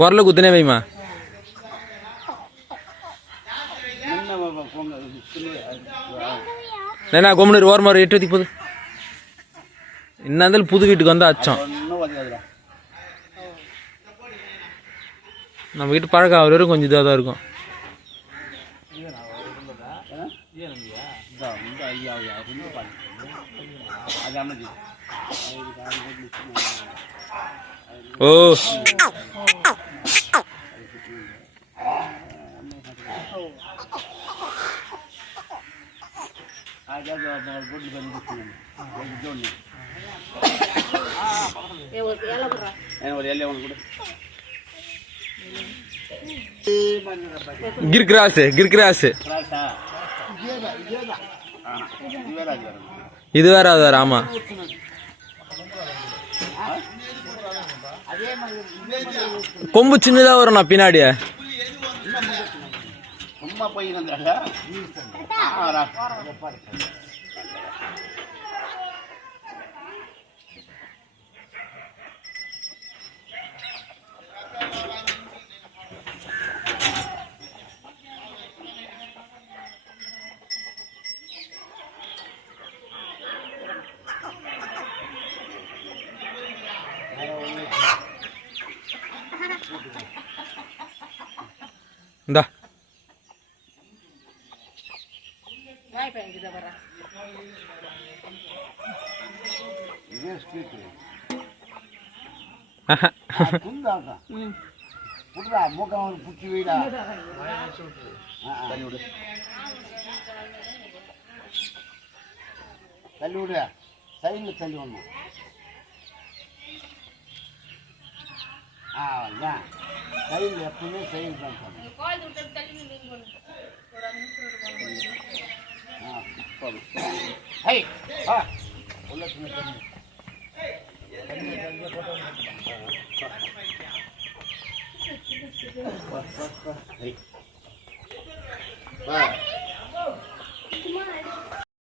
குரல குத்துனே வைமா. என்ன கொம்பனூர் ஓரமாக 8 வரைக்கும் போகுது. என்ன இருந்தாலும் புது வீட்டுக்கு வந்தால் அச்சம். நம்ம வீட்டு பழக்கம் அவர் வரும் கொஞ்சம் இதாக தான் இருக்கும். ஓ கிர்கிராஸ் இது வேற அது வேற. ஆமா கொம்பு சின்னதா வரும் பின்னாடியே. இந்தா தள்ளி விடு, சைடில் தள்ளி விடணும். அதான் சைடில் எப்பவுமே சைடு தான். உள்ள சின்ன தண்ணி